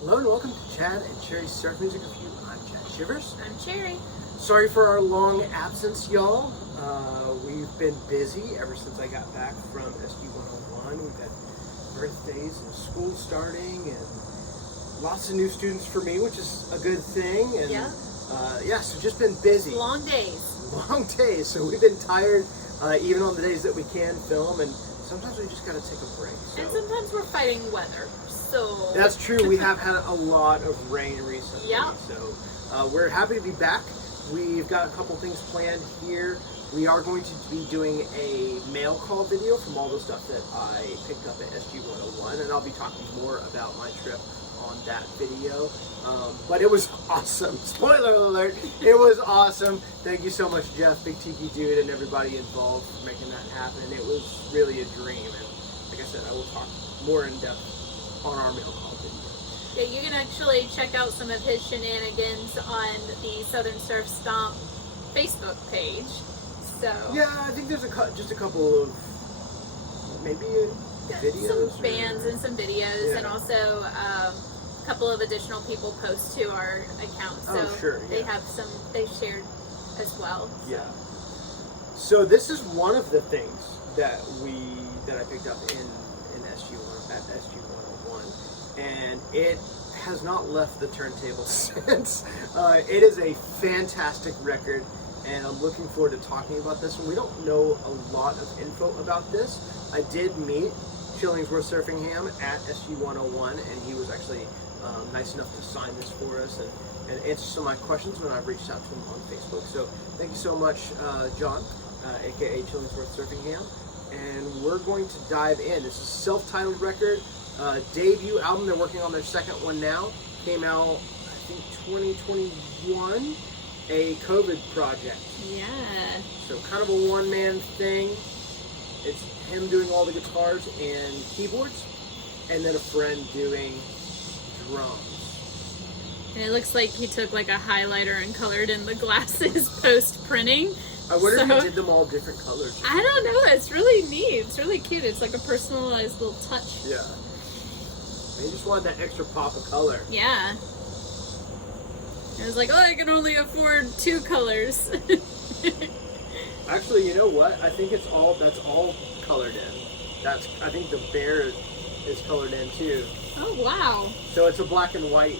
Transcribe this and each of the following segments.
Hello and welcome to Chad and Cherry's Surf Music Review. I'm Chad Shivers. I'm Cherry. Sorry for our long absence, y'all. We've been busy ever since I got back from SG 101. We've had birthdays and school starting and lots of new students for me, which is a good thing. And so just been busy. Long days. Long days. So we've been tired even on the days that we can film, and sometimes we just got to take a break. So. And sometimes we're fighting weather. So That's true. We have had a lot of rain recently. Yeah. So we're happy to be back. We've got a couple things planned here. We are going to be doing a mail call video from all the stuff that I picked up at SG 101, and I'll be talking more about my trip on that video. But it was awesome. Spoiler alert, it was awesome. Thank you so much, Jeff, Big Tiki Dude, and everybody involved for making that happen. It was really a dream, and like I said, I will talk more in depth on our mail call video. yeah, you can actually check out some of his shenanigans on the Southern Surf Stomp Facebook page. So Yeah, I think there's just a couple of maybe videos, some bands and some videos, Yeah. and also a couple of additional people post to our account. So Oh, sure, they yeah. have some they've shared as well. So. Yeah. So this is one of the things that I picked up in SG1 at SG 101, and it has not left the turntable since. It is a fantastic record, and I'm looking forward to talking about this one. We don't know a lot of info about this. I did meet Chillingsworth Surfingham at SG 101, and he was actually nice enough to sign this for us and answer some of my questions when I reached out to him on Facebook. So thank you so much, John, aka Chillingsworth Surfingham. And we're going to dive in. This is a self-titled record, debut album. They're working on their second one now. Came out, I think, 2021. A COVID project. Yeah. So kind of a one-man thing. It's him doing all the guitars and keyboards, and then a friend doing drums. And it looks like he took like a highlighter and colored in the glasses post-printing. I wonder if he did them all different colors. I don't know. It's really neat. It's really cute. It's like a personalized little touch. Yeah. They just wanted that extra pop of color. Yeah. I was like, oh, I can only afford 2 colors. Actually, you know what? I think that's all colored in. I think the bear is colored in too. Oh, wow. So it's a black and white,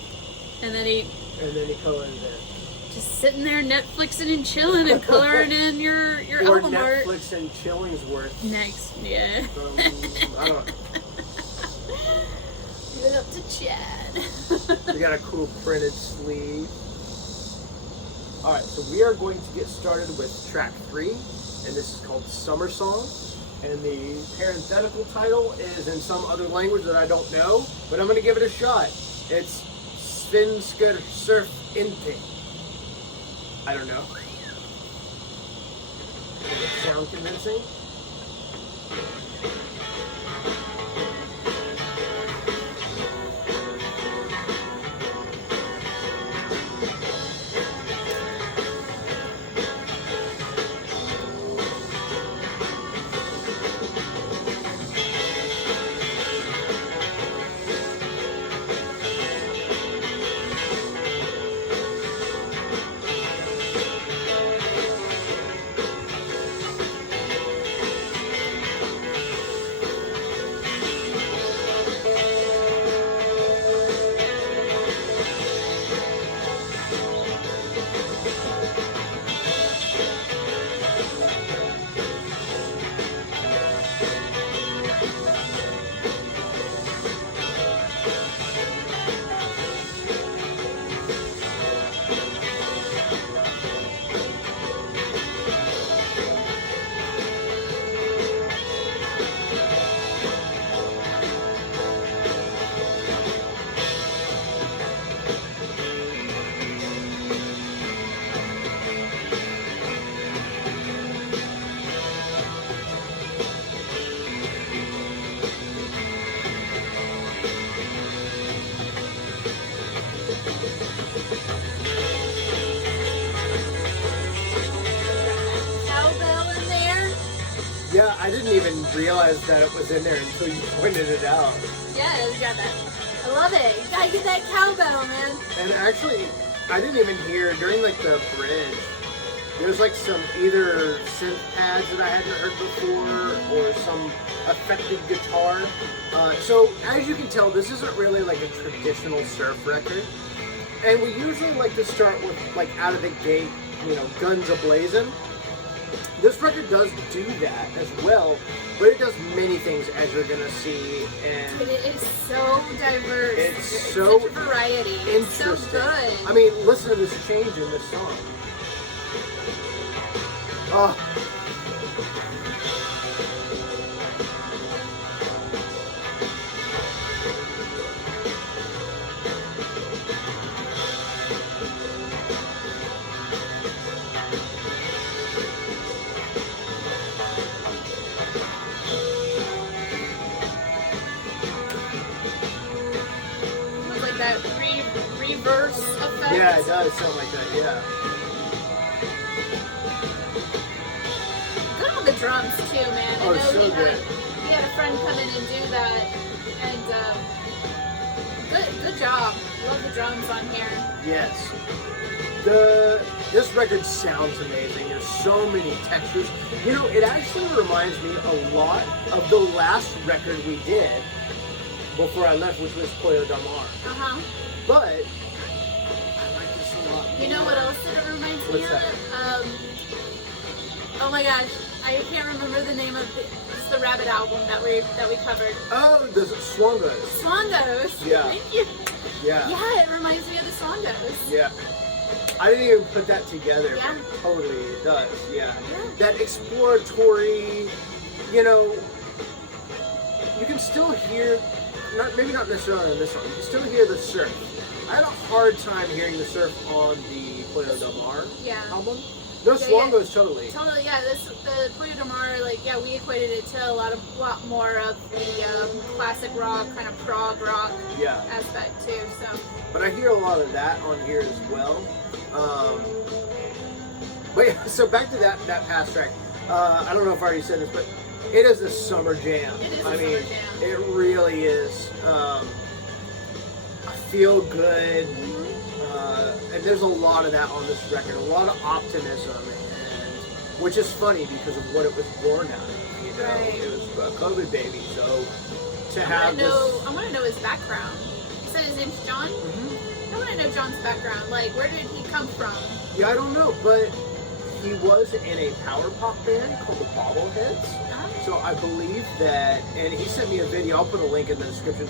And then he and then he colored it in. just sitting there Netflixing and chilling and coloring in your Or album art. Netflix and Chillingsworth. Next, yeah. I don't know. Give it up to Chad. We got a cool printed sleeve. Alright, so we are going to get started with track 3, and this is called Sommersong. And the parenthetical title is in some other language that I don't know, but I'm going to give it a shot. It's Svenskar Inte. I don't know. Does it sound convincing? Yeah, I didn't even realize that it was in there until you pointed it out. Yeah, we got that. A love it. You gotta get that cowbell, man. And actually, I didn't even hear during like the bridge. There's like some either synth pads that I hadn't heard before, or some affected guitar. So as you can tell, this isn't really like a traditional surf record. And we usually like to start with like out of the gate, guns a-blazing. This record does do that as well, but it does many things, as you're gonna see, and it is so diverse. It's so such a variety. It's so good. I mean, listen to this change in this song. Oh. Like that reverse effect. Yeah, it does sound like that, yeah. Good on the drums too, man. Oh, I know so good. He had a friend come in and do that, and good job. Love the drums on here. Yes. This record sounds amazing. There's so many textures. It actually reminds me a lot of the last record we did before I left, which was Puerto Rican. Uh-huh. But I like this a lot. You know what else that it reminds me What's that? Oh my gosh, I can't remember the name of it. It's the Rabbit album that we covered. Oh, the Swangos. Swangos. Yeah. Thank you. Yeah. Yeah, it reminds me of the Swangos. Yeah. I didn't even put that together, Yeah. but totally it does, yeah. Yeah. That exploratory, you can still hear, maybe not necessarily on this one, you can still hear the surf. I had a hard time hearing the surf on the Puerto Del Mar album. No, Swangos, totally. Totally, yeah. The Puerto Del Mar, we equated it to a lot more of the classic rock, kind of prog rock aspect too. So. But I hear a lot of that on here as well. But yeah, so back to that past track. I don't know if I already said this, but it is a summer jam. It is summer jam. It really is. I feel good. And there's a lot of that on this record, a lot of optimism, and which is funny because of what it was born out of. Right. It was a COVID baby, so to I want to know his background. You said his name's John? Mm-hmm. I want to know John's background. Like, where did he come from? Yeah, I don't know, but he was in a power pop band called the Bobbleheads. So I believe that, and he sent me a video, I'll put a link in the description.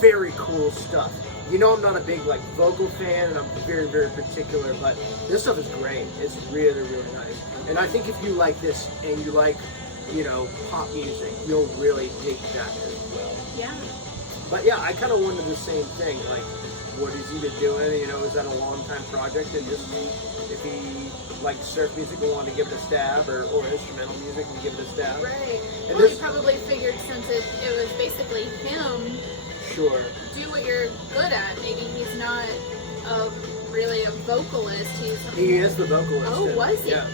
Very cool stuff. I'm not a big vocal fan, and I'm very, very particular, but this stuff is great. It's really, really nice. And I think if you like this and you like, pop music, you'll really dig that as well. Yeah. But yeah, I kind of wondered the same thing. Like, what has he been doing? Is that a long time project? And just if he liked surf music and wanted to give it a stab, or instrumental music and give it a stab. Right. And Well, he probably figured since it was basically him. Sure. Do what you're good at. Maybe he's not really a vocalist. He is the vocalist. Oh, was he? Yeah.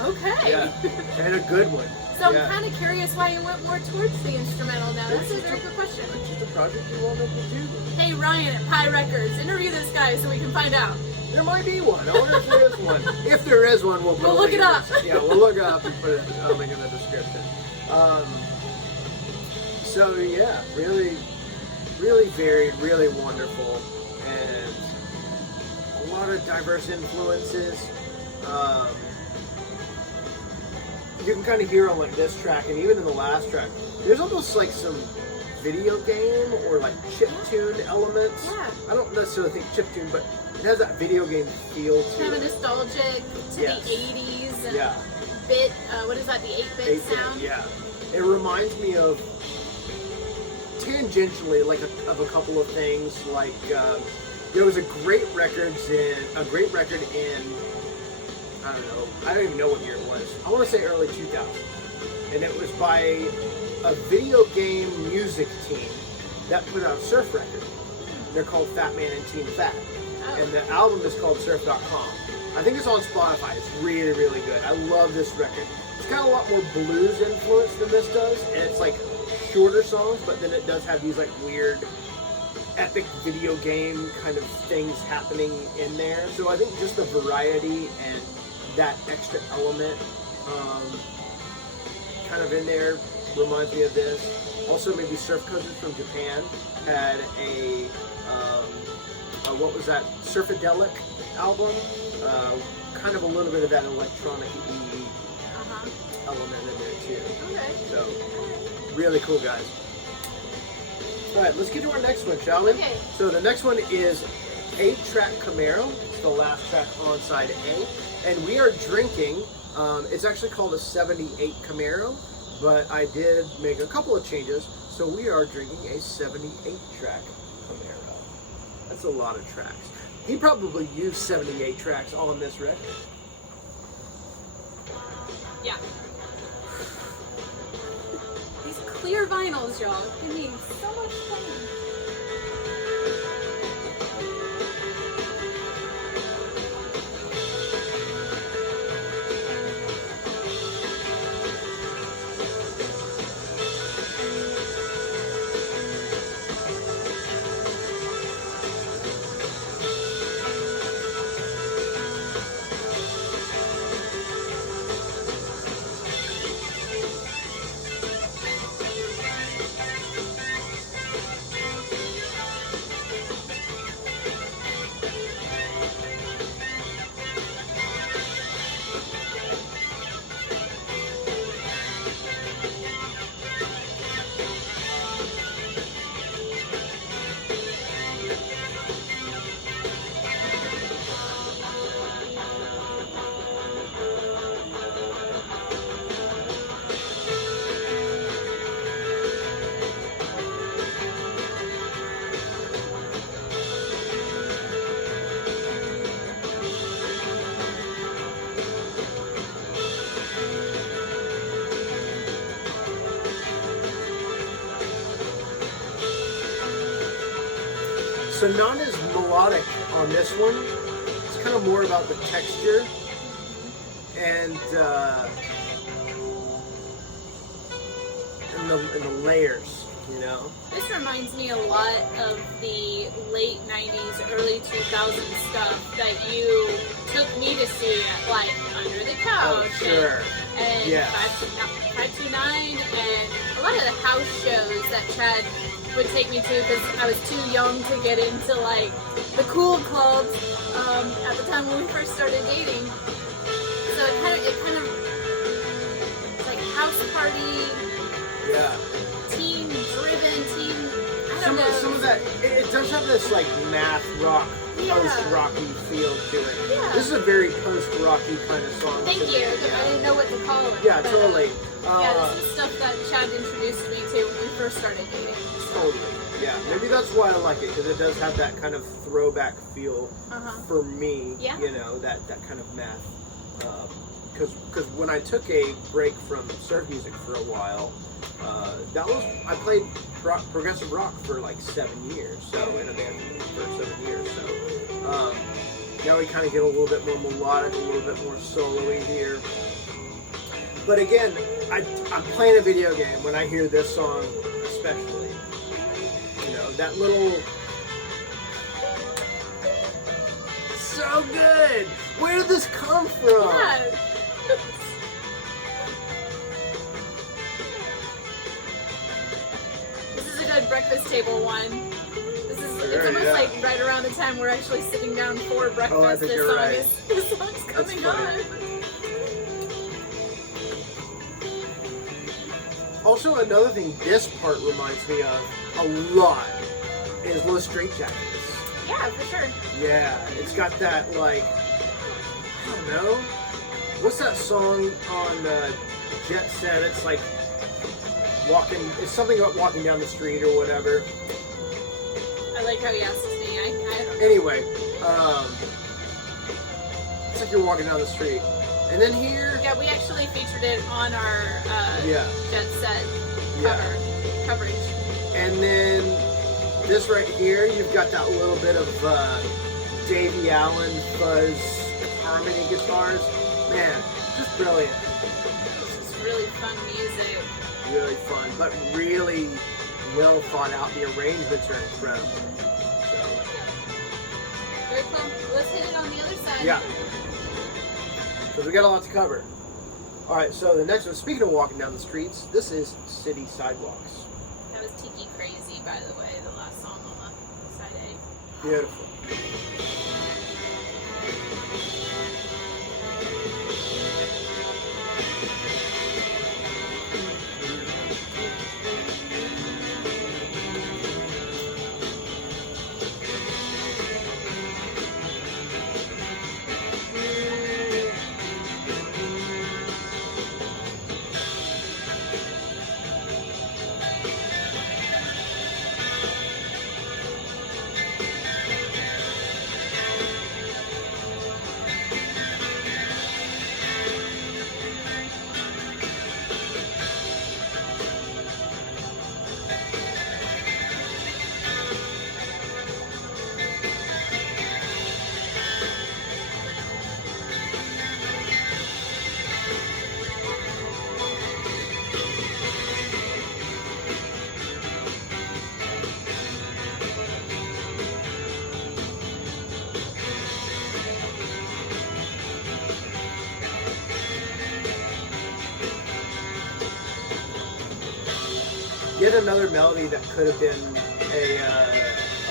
Okay. Yeah. And a good one. So I'm kind of curious why you went more towards the instrumental now. That's a very good question. It's just a project you wanted to do. Hey Ryan at Pie Records, interview this guy so we can find out. There might be one. I wonder if there is one. If there is one, we'll look it up. Yeah, we'll look it up and put a link in the description. So yeah, really, really varied, really wonderful, and a lot of diverse influences. You can kind of hear on this track, and even in the last track, there's almost like some video game or chiptune elements. Yeah. I don't necessarily think chiptune, but it has that video game feel to Kind of it. nostalgic to Yes. the 80s and Yeah. bit, what is that, the 8-bit sound? Yeah. It reminds me of, tangentially, of a couple of things. There was a great record in, I don't even know what year it was. I want to say early 2000. And it was by a video game music team that put out a surf record. They're called Fat Man and Team Fat. Oh. And the album is called Surf.com. I think it's on Spotify. It's really, really good. I love this record. It's got a lot more blues influence than this does, and it's shorter songs, but then it does have these weird epic video game kind of things happening in there. So I think just the variety and that extra element kind of in there reminds me of this. Also, maybe Surf Cousins from Japan had a what was that? Surfadelic album. Kind of a little bit of that electronic element in there too. Okay. So really cool, guys. All right, let's get to our next one, shall we? Okay. So the next one is 8-track Camaro. It's the last track on side A, and we are drinking. It's actually called a 78 Camaro, but I did make a couple of changes. So we are drinking a 78-track Camaro. That's a lot of tracks. He probably used 78 tracks on this record. Yeah. These clear vinyls, y'all, give me so much fun. So not as melodic on this one. It's kind of more about the texture and the layers, you know. This reminds me a lot of the late 90s, early 2000s stuff that you took me to see at, like, Under the Couch. Oh, sure. And Yes. 529 and a lot of the house shows that Chad would take me to because I was too young to get into, like, the cool clubs at the time when we first started dating. So it kind of it's like house party, Yeah. teen driven, I don't know. Some of that, it does have this like math rock, Yeah. post-rocky feel to it. Yeah. This is a very post-rocky kind of song. Thank to you. me. I didn't know what to call it. Yeah, but, totally. yeah, this is stuff that Chad introduced me to when we first started dating. Totally. Yeah, maybe that's why I like it, because it does have that kind of throwback feel for me. Yeah. You know, that kind of math. Because when I took a break from surf music for a while, I played progressive rock for like 7 years. So in a band for 7 years. So now we kind of get a little bit more melodic, a little bit more solo-y here. But again, I'm playing a video game when I hear this song, especially. You know, that little... So good! Where did this come from? Yeah. This is a good breakfast table one. It's almost like right around the time we're actually sitting down for breakfast. I think you're right. This song's coming on. Also, another thing this part reminds me of a lot is Little Straight Jackets. Yeah, for sure. Yeah, it's got that, like, I don't know, what's that song on Jet Set? It's like it's something about walking down the street or whatever. I like how he asks me. I don't know. Anyway, it's like you're walking down the street. And then here... Yeah, we actually featured it on our Jet Set coverage. And then this right here, you've got that little bit of Davey Allen fuzz harmony guitars. Man, just brilliant. This is really fun music. Really fun, but really well thought out. The arrangements are incredible. Yeah. So we got a lot to cover. All right, so the next one, speaking of walking down the streets, this is City Sidewalks. That was Tiki Crazy, by the way, the last song on the side A. Beautiful. Yet another melody that could have been a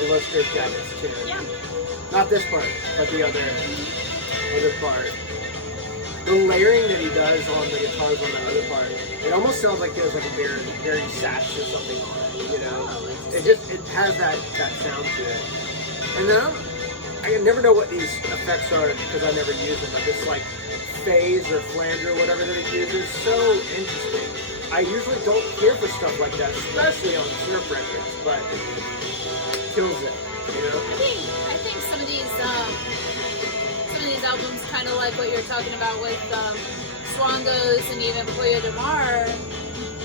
Los Straight Jackets tune. Yeah. Not this part, but the other part. The layering that he does on the guitars on the other part, it almost sounds like there's like a very sax or something on it, you know? Oh, It has that sound to it. And then I never know what these effects are because I never use them, but this like phase or flanger or whatever that it uses, so interesting. I usually don't care for stuff like that, especially on surf records, but it kills it, you know? I think some of these albums, kind of like what you're talking about with Swangos and even Pollo de Mar,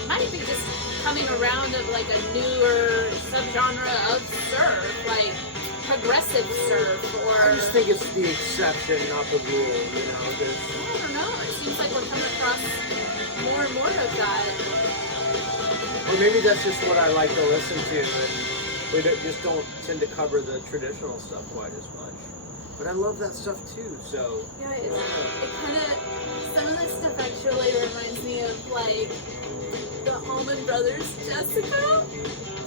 might be just coming around of like a newer subgenre of surf, like progressive surf, or... I just think it's the exception, not the rule, you know? I don't know, it seems like we're coming across more and more of that. Or maybe that's just what I like to listen to, and we just don't tend to cover the traditional stuff quite as much. But I love that stuff too, so... Yeah, it kind of... Some of this stuff actually reminds me of, like, the Allman Brothers Jessica.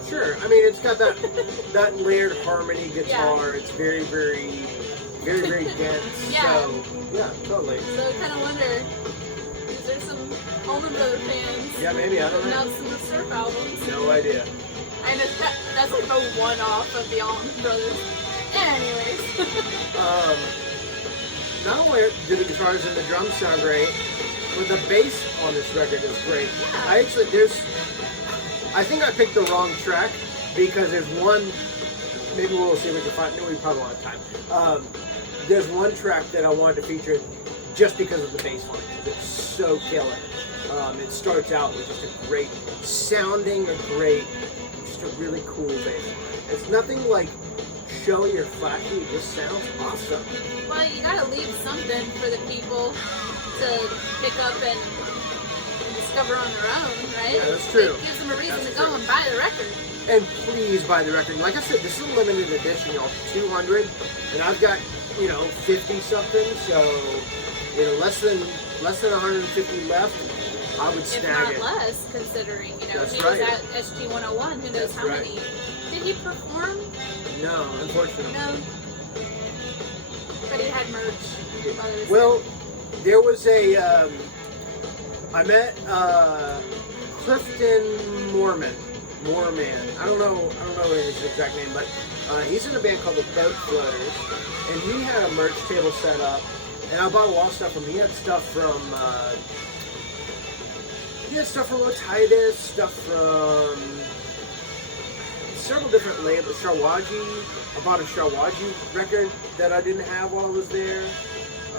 Sure, I mean, it's got that layered harmony guitar. Yeah. It's very, very dense. Yeah. So, yeah, totally. So I kind of wonder, is there some Allman Brothers fans? Yeah, maybe, I don't putting know. out some surf albums? No idea. I know that's like a one-off of the Allman Brothers. Anyways. Not only do the guitars and the drums sound great, but the bass on this record is great. Yeah. I think I picked the wrong track because there's one, maybe we'll see if we can find, no, we probably won't have time. There's one track that I wanted to feature just because of the bass line. It's so killer. It starts out with just a great sounding, just a really cool bass line. It's nothing like showy or flashy, it just sounds awesome. Well, you gotta leave something for the people to pick up and discover on their own, right? Yeah, that's true. It gives them a reason That's to go true. and buy the record. And please buy the record. Like I said, this is a limited edition, y'all. 200, and I've got 50 something. So less than 150 left. I would If snag not it. less, considering That's he right. was at SG 101. Who knows That's how right. many? Did he perform? No, unfortunately. No. But he had merch. by the Well, there was a. I met Clifton Moorman. I don't know his exact name, but he's in a band called the Boat Floaters, and he had a merch table set up, and I bought a lot of stuff from him. He had stuff from Otitis, stuff from several different labels. Shawaji. I bought a Shawaji record that I didn't have while I was there.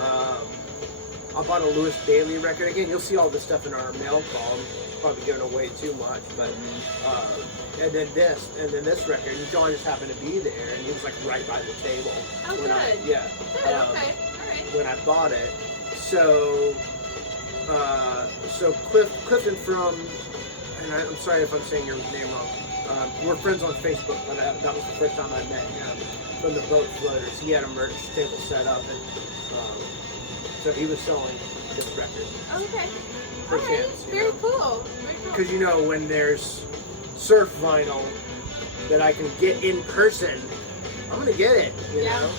I bought a Lewis Bailey record. Again, you'll see all this stuff in our mail call. I'm probably giving away too much, but and then this record. And John just happened to be there, and he was like right by the table. Oh, when good. Good, okay, all right. when I bought it. So Clifton from, and I'm sorry if I'm saying your name wrong, We're friends on Facebook, but that was the first time I met him from the boat floaters. He had a merch table set up, and so he was selling this record. Okay. For All right. chance, Very cool. Very cool. Because when there's surf vinyl that I can get in person, I'm gonna get it. You know.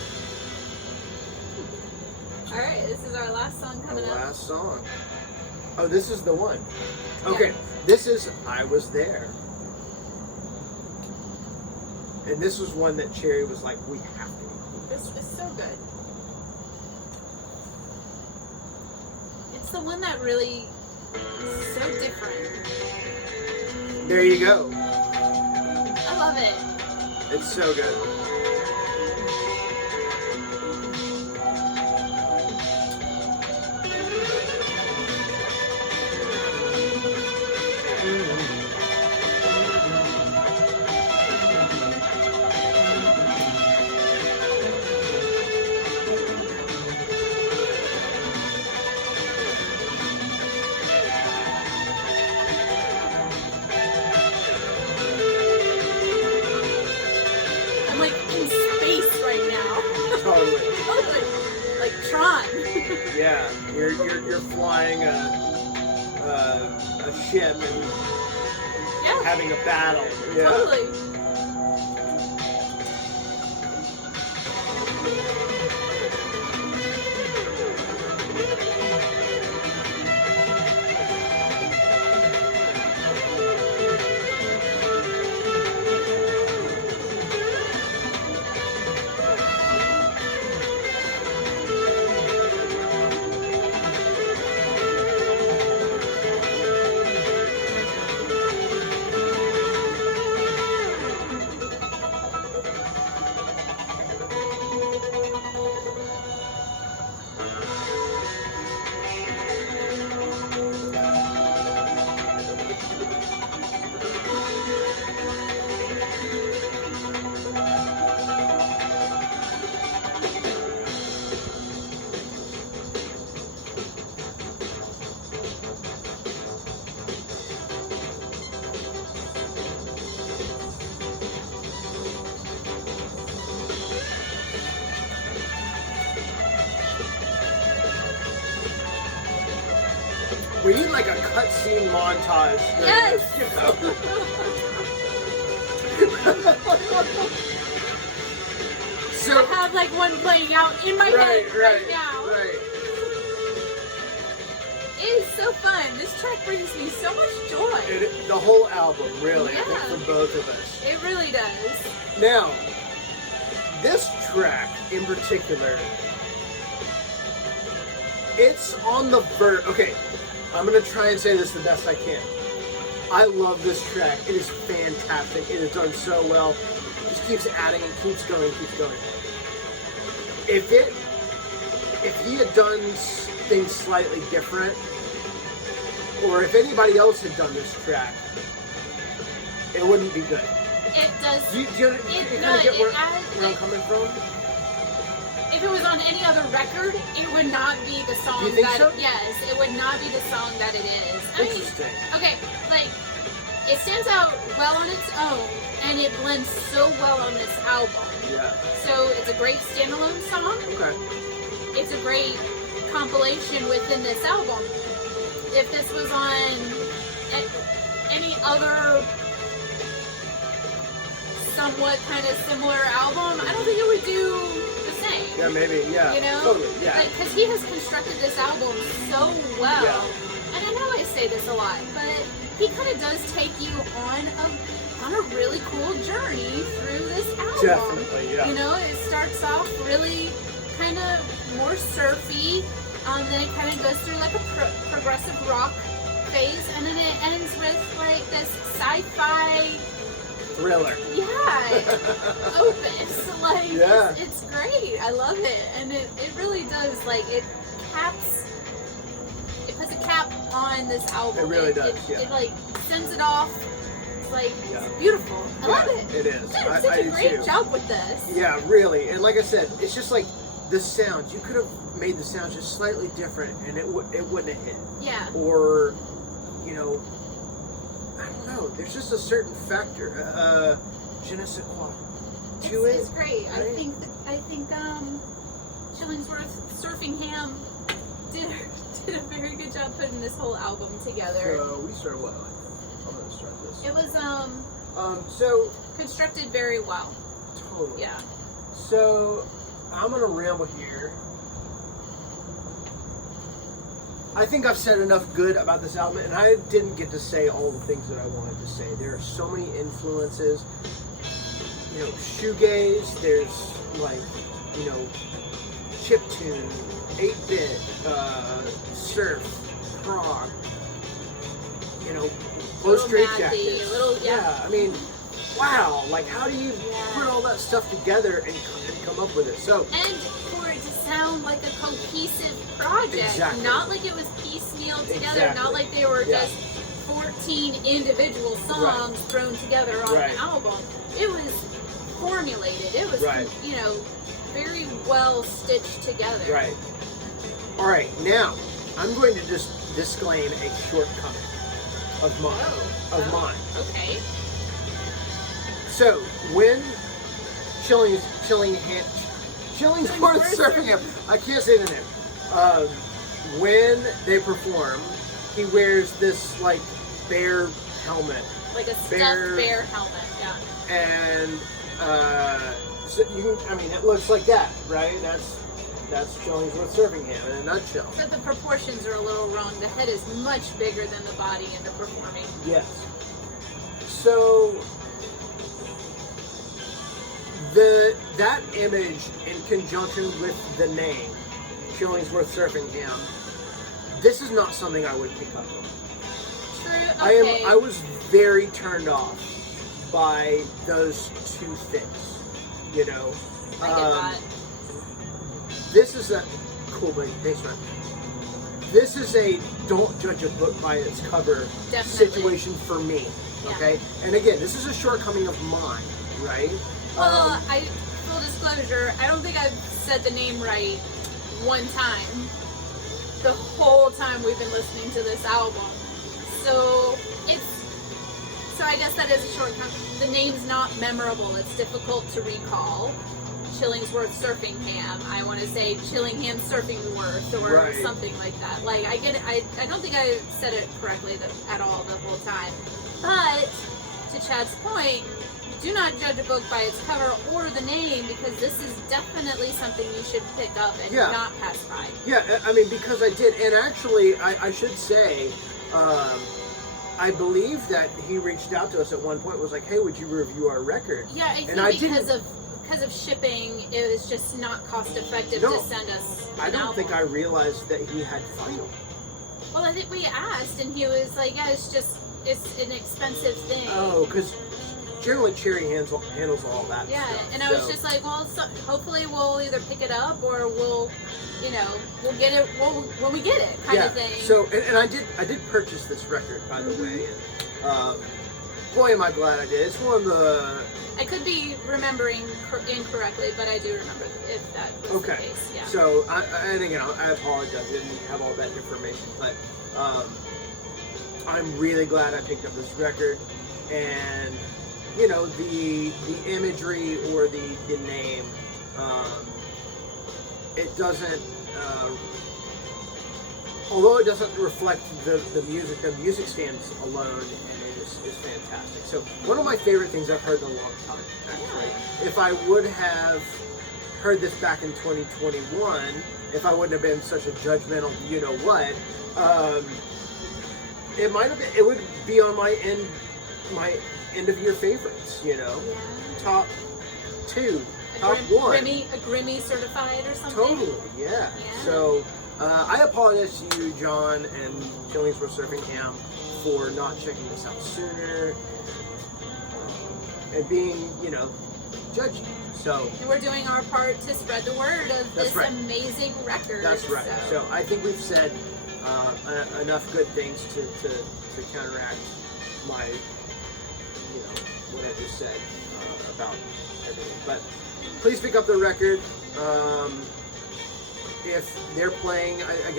All right. This is our last song coming up. Last song. Oh, this is the one. Okay, Yeah. this is I Was There. And this was one that Cherry was like, we have to include. This is so good. It's the one that really is so different. There you go. I love it. It's so good. I'm like in space right now. Totally. Totally. Like Tron. Yeah, you're flying a ship and Yeah. having a battle. Yeah. Totally. We need like a cutscene montage. during Yes. this, you know? I have like one playing out in my head right now. Right. It is so fun. This track brings me so much joy. The whole album, really, I Yeah. think, for both of us. It really does. Now, this track in particular, it's on the verge. Okay, I'm gonna try and say this the best I can. I love this track. It is fantastic. It is done so well. Just keeps adding and keeps going, keeps going. If he had done things slightly different, or if anybody else had done this track, it wouldn't be good. It does. Do you kind of get where I'm coming from? If it was on any other record, it would not be the song Do you think that. so? Yes, it would not be the song that it is. Interesting. Okay, like it stands out well on its own, and it blends so well on this album. Yeah. So it's a great standalone song. Okay. It's a great compilation within this album. If this was on any other somewhat kind of similar album, I don't think it would do the same. Yeah, maybe. Yeah. You know? Totally. Yeah. Because he has constructed this album so well. Yeah. And I know I say this a lot, but he kind of does take you on a really cool journey through this album. Definitely, yeah. You know, it starts off really kind of more surfy, then it kind of goes through like a progressive rock phase, and then it ends with like this sci-fi Thriller. yeah, opus. Like, Yeah. it's great. I love it. And it really does, like, it puts a cap on this album. It really does, yeah. It, like, sends it off. It's like, Yeah. it's beautiful. I love it. It is. You did I such a do great too. job with this. Yeah, really. And like I said, it's just like the sounds. You could have made the sounds just slightly different, and it wouldn't have hit. Yeah. Or, you know, I don't know. There's just a certain factor. Je ne sais quoi. To it. It's great. Right? I think Chillingsworth Surfingham did a very good job putting this whole album together. So we started what? I'm gonna start this. It was So constructed very well. totally. Yeah. So I'm gonna ramble here. I think I've said enough good about this album, and I didn't get to say all the things that I wanted to say. There are so many influences. You know, shoegaze. There's like, you know, chiptune, 8-bit, surf, prog. You know, low Little straight mathy, jackets. yeah. I mean, wow. Like, how do you put all that stuff together and come up with it? So. And for it to sound like a cohesive project, Exactly. not like it was piecemeal together, Exactly. not like they were Yeah. just 14 individual songs thrown together on Right. an album. It was formulated. It was, Right. you know, very well stitched together. Right. All right. Now, I'm going to just disclaim a shortcoming of mine. Oh. Okay. So when Chillingsworth Surfingham, I can't say the name. When they perform, he wears this like bear helmet, Like a stuffed Bear- bear helmet. Yeah. and so you can. I mean, it looks like that, right? That's Chillingsworth Surfingham in a nutshell. But the proportions are a little wrong. The head is much bigger than the body in the performing. Yes. So that image in conjunction with the name Chillingsworth Surfingham, this is not something I would pick up on. True. Okay. I was very turned off by those two things. You know. I get that. This is a cool, buddy. Thanks, man. This is a don't judge a book by its cover Definitely. situation for me. Yeah. Okay, and again, this is a shortcoming of mine, right? Well, full disclosure, I don't think I've said the name right one time the whole time we've been listening to this album. So I guess that is a shortcoming. The name's not memorable. It's difficult to recall. Chillingsworth Surfingham. I want to say Chillingham Surfingworth or Right. something like that. Like I get it. I don't think I said it correctly at all the whole time. But to Chad's point, do not judge a book by its cover or the name, because this is definitely something you should pick up and Yeah. not pass by. Yeah, I mean, because I did, and actually, I should say, I believe that he reached out to us at one point, was like, "Hey, would you review our record?" Yeah, I think And I because of shipping, it was just not cost effective No, to send us. I an don't think I album. realized that he had vinyl. Well, I think we asked, and he was like, "Yeah, it's an expensive thing." Oh, because generally Cherry handles all that. Yeah, stuff, and I was so- just like, well, hopefully we'll either pick it up or we'll get it when we get it, kind of thing. So, and I did purchase this record, by the way, and boy, am I glad I did. It's one of the. I could be remembering incorrectly, but I do remember if that was the Okay. case. Yeah. So, and again, I apologize. I didn't have all that information, but I'm really glad I picked up this record, and you know, the imagery or the name, it doesn't. Although it doesn't reflect the music stands alone, and it is fantastic. So one of my favorite things I've heard in a long time, actually. Yeah. If I would have heard this back in 2021, if I wouldn't have been such a judgmental, you know what, it might have been. It would be on my end of year favorites. You know, Yeah. top 2, top 1. A Grimmy certified or something. Totally, yeah. Yeah. So, I apologize to you, John, and Chillingsworth Surfingham, for not checking this out sooner, and being, you know, judgy. So, And we're doing our part to spread the word of That's this right. amazing record. that's right. So, I think we've said enough good things to counteract my, you know, what I just said about everything. But please pick up the record. if they're playing, I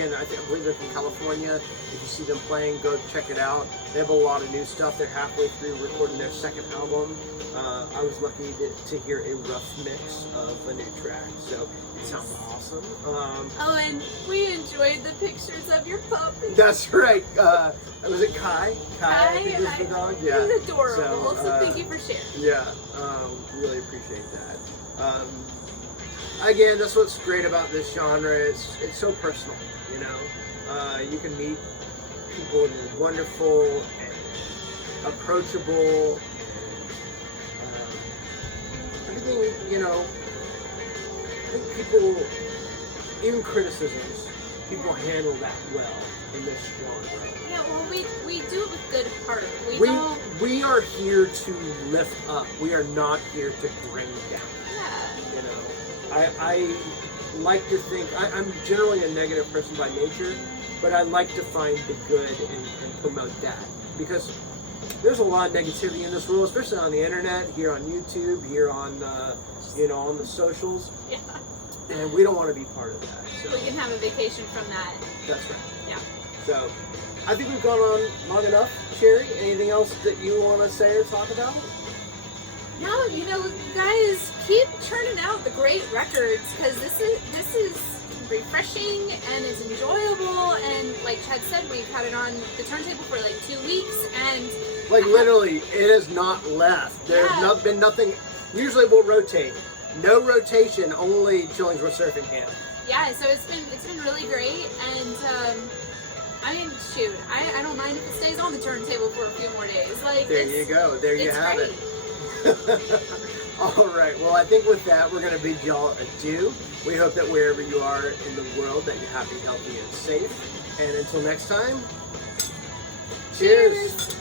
believe they're from California. If you see them playing, go check it out. They have a lot of new stuff. They're halfway through recording their second album. I was lucky to hear a rough mix of a new track, so it sounds awesome. Oh, and we enjoyed the pictures of your puppy. That's right. Was it Kai? Kai, I think is the dog. Yeah. He's adorable. So thank you for sharing. Yeah, really appreciate that. Again, that's what's great about this genre. It's so personal, you know. You can meet people who are wonderful and approachable. Everything, you know, I think people, even criticisms, people handle that well in this genre. Yeah, well, we do it with good heart. We are here to lift up. We are not here to bring down. Yeah. You know, I like to think, I'm generally a negative person by nature, but I like to find the good and promote that. Because there's a lot of negativity in this world, especially on the internet, here on YouTube, here on, you know, on the socials. Yeah. And we don't want to be part of that. So. We can have a vacation from that. That's right. Yeah. So, I think we've gone on long enough. Sherry, anything else that you want to say or talk about? No, you know, guys, keep churning out the great records, because this is refreshing and is enjoyable, and like Chad said, we've had it on the turntable for like 2 weeks, and like literally it has not left. There's not been nothing. Usually we'll rotate. No rotation, only Chillingsworth Surfingham. Yeah, so it's been really great, and I mean, shoot, I don't mind if it stays on the turntable for a few more days. Like, there you go. There you have great. it. All right. Well, I think with that, we're going to bid y'all adieu. We hope that wherever you are in the world, that you're happy, healthy, and safe. And until next time, cheers.